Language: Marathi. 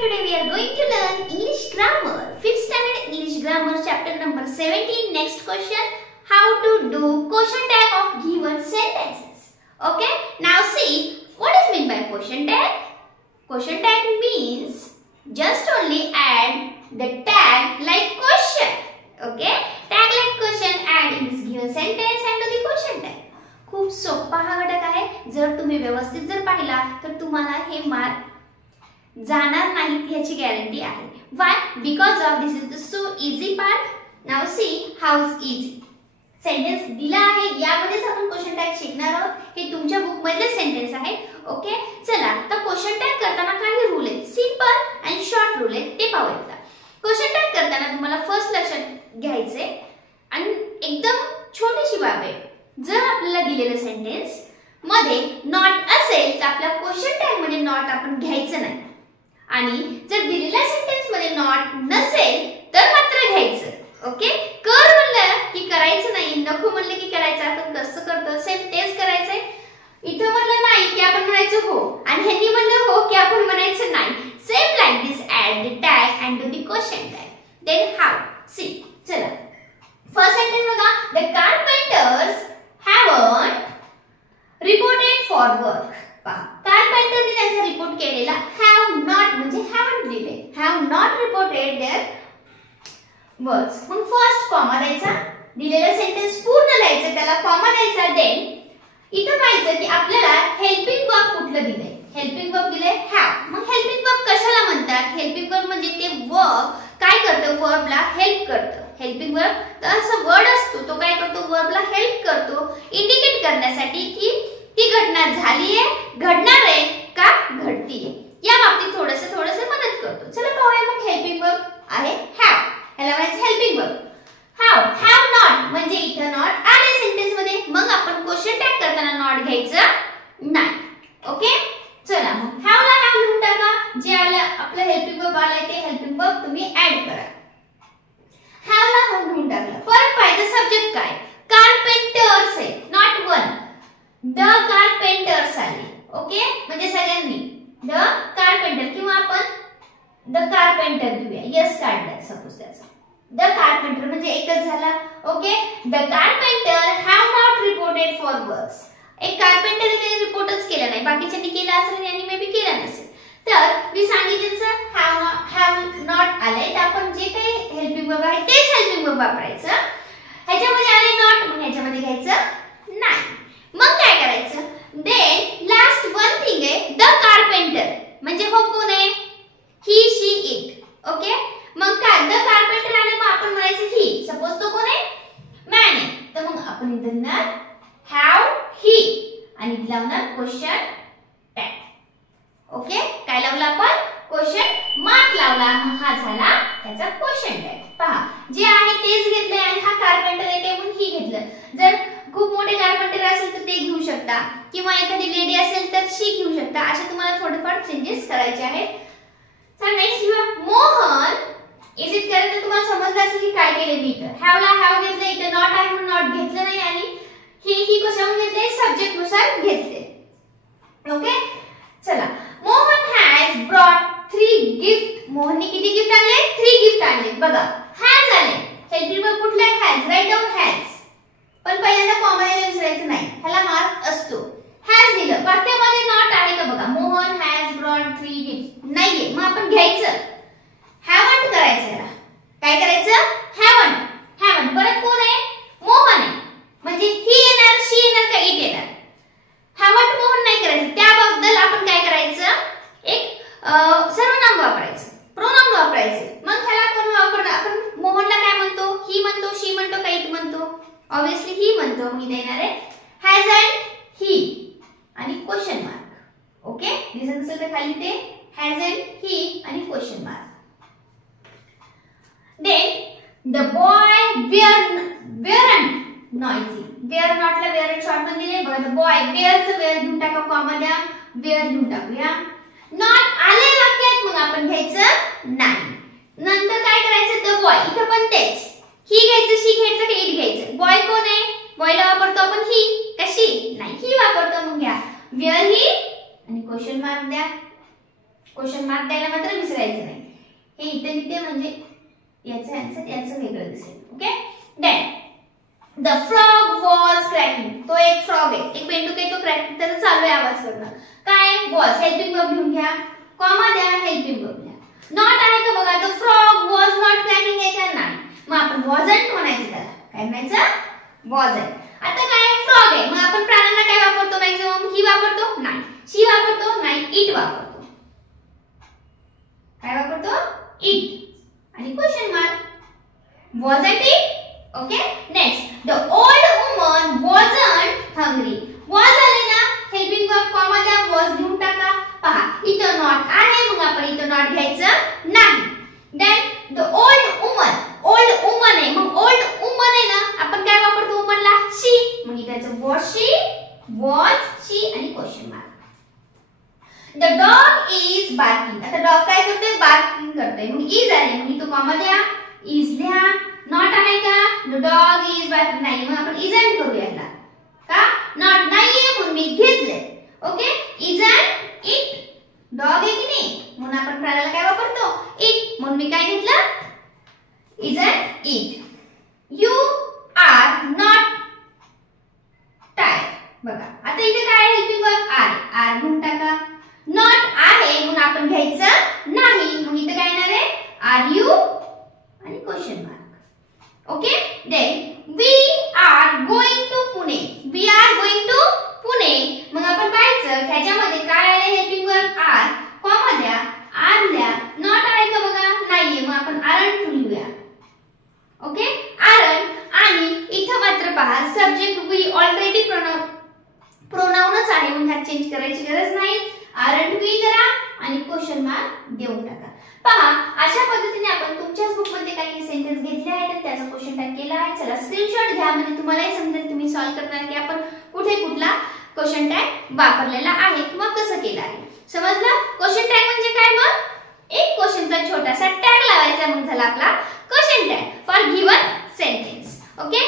Today we are going to learn English grammar. 5th standard English grammar chapter number 17. Next question. How to do question tag of given sentences. Okay. Now see what is meant by question tag. Question tag means just only add the tag like question. Okay. Tag like question add in this given sentence and to the question tag. खूप सोपा हा घटक आहे. जर तुम्ही व्यवस्थित जर पाहिला तर तुम्हाला हे मार्क जाणार नाहीत याची गॅरंटी आहे. Why? Because of this is the so easy part. Now see how is easy. Sentence दिला आहे यामध्येच आपण क्वेश्चन टॅग शिकणार आहोत. हे तुमच्या बुक मधले सेंटेन्स आहे. ओके चला तर क्वेश्चन टॅग करताना काही रूल आहेत. सिंपल आणि शॉर्ट रूल आहेत ते पाहूया. क्वेश्चन टॅग करताना तुम्हाला फर्स्ट लक्षात घ्यायचे आणि एकदम छोटीशी बाब आहे. जर आपल्याला दिलेलं सेंटेन्स मध्ये नॉट असेल तर आपल्या क्वेश्चन टॅग मध्ये नॉट आपण घ्यायचं नाही आणि जर दिलेल्या सेंटेन्स मध्ये नॉट नसेल तर मात्र घ्यायचं. ओके कर म्हणलं की करायचं नाही, नको म्हणलं की करायचं. आपण कसं करतो सेम तेच करायचंय. इथं म्हणलं नाही की आपण म्हणायचं हो आणि ह्यांनी म्हणलं हो की आपण म्हणायचं नाही. Same like this add the tag and do the question tag. Then how see चला फर्स्ट सेंटेन्स बघा. The carpenters haven't reported for work. कारपेंटरने त्यांचा रिपोर्ट केलेला have not म्हणजे haven't दिले. have not reported their works. मग फर्स्ट कॉमा द्यायचा. दिलेला सेंटेन्स पूर्ण लिहायचं त्याला कॉमा द्यायचा. देन इथं पाहायचं की आपल्याला हेल्पिंग वर्ब कुठलं दिलंय. हेल्पिंग वर्ब दिलंय have. मग हेल्पिंग वर्ब कशाला म्हणतात? हेल्पिंग वर्ब म्हणजे ते वर्ब काय करतं वर्बला हेल्प करतं. हेल्पिंग वर्ब तर असं वर्ड असतो तो काय करतो वर्बला हेल्प करतो इंडिकेट करण्यासाठी की ती घटना झाली आहे, घडणार आहे का घडतीये. या बाबतीत थोडंसं मदत करतो. चला पाहूया मग हेल्पिंग वर्ब आहे have. ह्याला म्हणायचं हेल्पिंग वर्ब. have not म्हणजे इथं नॉट आले सेंटेन्स मध्ये मग आपण क्वेश्चन टॅग करताना नॉट घ्यायचं नाही. ओके चला मग have ला have लिहून टाका. जे आलं आपलं हेल्पिंग वर्ब आलंय ते हेल्पिंग वर्ब तुम्ही ऍड करा. have ला have लिहून टाकलं. परत पाहिजे सब्जेक्ट काय कार्पेंटर्स आहे नॉट वन. द कार्पेंटर्स आले. ओके म्हणजे सगळ्यांनी द कार्पेंटर किंवा आपण द कार्पेंटर घेऊया. यस काढला सपोज त्याचा द कार्पेंटर म्हणजे एकच झाला. Okay the carpenter have not reported for works. एक कार्पेंटर ने रिपोर्टच केला नाही बाकीच्यांनी केला असेल आणि मे बी केला नसेल. तर मी सांगितलं हॅव नॉट आलंय तर आपण जे काही हेल्पिंग वर्ब आहे तेच हेल्पिंग वर्ब वापरायचं. ह्याच्यामध्ये आले नॉट मग ह्याच्यामध्ये घ्यायचं नाही. मग काय करायचं. देन लास्ट वन थिंग आहे द कार्पेंटर म्हणजे हो कोण आहे ही शी इट. ओके मग काय द कार्पेंटर आले मग आपण म्हणायचं ही. सपोज तो कोण आहे मॅन आहे तर मग आपण इथं लिहिणार हॅव ही आणि लावणार क्वेश्चन टॅग. ओके काय लावला आपण क्वेश्चन मार्क लावला. हा झाला त्याचा क्वेश्चन टॅग. पहा जे आहे तेच घेतलंय आणि हा कार्पेंटर आहे काय म्हणून ही घेतलं. जर खूप मोठे कार्पेंटर असेल तर ते घेऊ शकता किंवा एखादी लेडी असेल तर शी घेऊ शकता. असे तुम्हाला थोडेफार चेंजेस करायचे आहेत. चला नेक्स्ट घेऊया. मोहन इज इट करेक्ट तर तुम्हाला समजलं असेल की काय केले मी. इथं हॅव ला हॅव घेतलं इथं नॉट आहे म्हणून नॉट घेतलं नाही आणि ही कशावरून घेतले सब्जेक्ट नुसार घेतले. ओके चला मोहन हॅज ब्रॉट 3 गिफ्ट. मोहनने किती गिफ्ट आणले 3 गिफ्ट आणले. बघा हॅज आले हेल्पिंग वर्ब कुठला हॅज राईट डाऊन हॅज. पण पहिल्यांदा कॉमा द्यायला विसरायचं नाही. ह्याला मार्क असतो. हॅज दिलं वाक्यामध्ये नॉट आहे का बघा. मोहन हॅज ब्रॉट 3 गिफ्ट नाहीये मग आपण घ्यायचं हॅवंट करायचं. याला काय करायचं हॅवंट. परत कोण आहे मोहन आहे म्हणजे ही येणार शी येणार का इट येणार. हॅवंट मोहन नाही करायचं. त्याबद्दल आपण काय करायचं एक सर्वनाम वापरायचं प्रोनाउन वापरायचे. मग ह्याला कोण वापरणार आपण मोहनला काय म्हणतो ही म्हणतो शी म्हणतो का इट म्हणतो. ऑब्वियसली ही म्हणतो. मी देणार आहे हॅज अँड ही आणि क्वेश्चन मार्क. ओके दिसत असेल तर खाली ते हॅज अँड ही आणि question mark. Then the boy weren't noisy. Were नॉटला वेअर शॉर्ट मध्ये दिले. बघा द बॉय वेअरचं वेअर घेऊन टाका कॉमा द्या वेअर घेऊन टाकूया. नॉट आले वाक्यात मग आपण घ्यायचं नाही. नंतर काय करायचं द बॉय इथं पण तेच ही घ्यायचं शी घ्यायचं का इट घ्यायचं. बॉय कोण आहे बॉयला वापरतो आपण ही कशी नाही ही वापरतो. मग घ्या वेअर ही आणि क्वेश्चन मार्क द्या. क्वेश्चन मार्क द्यायला मात्र विसरायचं नाही. हे इथे लिहिते म्हणजे याचं आन्सर याचं वेगळं दिसेल. Okay. Then the frog was cracking. तो एक फ्रॉग आहे, एक बेंडूक आहे, तो क्रॅकिंग त्याचा चालू आहे आवाज करणं. काय वॉज हेल्पिंग वर्ब घेऊन घ्या, कॉमा द्या, हेल्पिंग वर्ब द्या. नॉट आहे का बघा, the frog was not cracking आहे का नाही. मग आपण वॉजंट म्हणायचं, त्याला काय म्हणायचं, वॉजंट. आता काय फ्रॉग आहे, मग आपण प्राण्यांना काय वापरतो मॅक्सिमम, ही वापरतो नाही, शी वापरतो नाही, इट वापरतो. काय वापरतो, इट आणि question mark. Wasn't it. Okay. Next the old woman wasn't hungry. Was आले ना, हेल्पिंग वर्ब कॉमा द्या, वॉज घेऊन टाका. पहा इथं नॉट आहे, मग आपण इथं नॉट घ्यायचं नाही. Then the old woman, old woman आहे, मग ओल्ड वुमन आहे ना, आपण काय वापरतो वुमनला, शी, मग इथं वॉज शी, वॉज शी आणि question mark. The dog is barking. आता डॉग काय करतोय, बार्किंग करतोय, मग इज आले, मग इथं कॉमा द्या, इज लिहा. नॉट आहे का, द डॉग इज बार्किंग नाही, मग आपण इजंट करूया याला. का नॉट नाहीये म्हणून मी घेतले. ओके. Isn't it. डॉग आहे की नाही, म्हणून आपण प्राण्याला काय वापरतो, इट, म्हणून मी काय घेतलं, isn't it. You are not tired. बघा आता इथे काय हेल्पिंग वर्ब आर, आर घेऊन टाका. नॉट आहे म्हणून आपण घ्यायचं नाही, मग इथे काय येणार आहे, आर यू आणि question mark. Okay. Then we are going to Pune. We are going to Pune, मग आपण पाहायचं ह्याच्यामध्ये काय आहे, हेल्पिंग वर्ब आर, कॉमा द्या, आर द्या. नॉट आहे का बघा, नाहीये, मग आपण आरंट लिहूया. ओके. आरंट. आणि इथं मात्र पहा सब्जेक्ट वी ऑलरेडी प्रोनाउनच आहे, म्हणून ह्यात चेंज करायची गरज नाही. आरंट वी करा आणि क्वेश्चन मार्क देऊन टाका. पहा अशा पद्धतीने आपण तुमच्याच बुक मध्ये काही सेंटेन्स घेतले आहेत आणि त्याचा क्वेश्चन टॅग केला आहे. चला स्क्रीनशॉट घ्या, म्हणजे तुम्हालाही समजेल तुम्ही सॉल्व्ह करणार की आपण कुठे कुठला क्वेश्चन टॅग वापरलेला आहे किंवा कसं केलं आहे. समजलं. क्वेश्चन टॅग म्हणजे काय, मग एक क्वेश्चनचा छोटासा टॅग लावायचा, मग झाला आपला question tag for given sentence. Okay.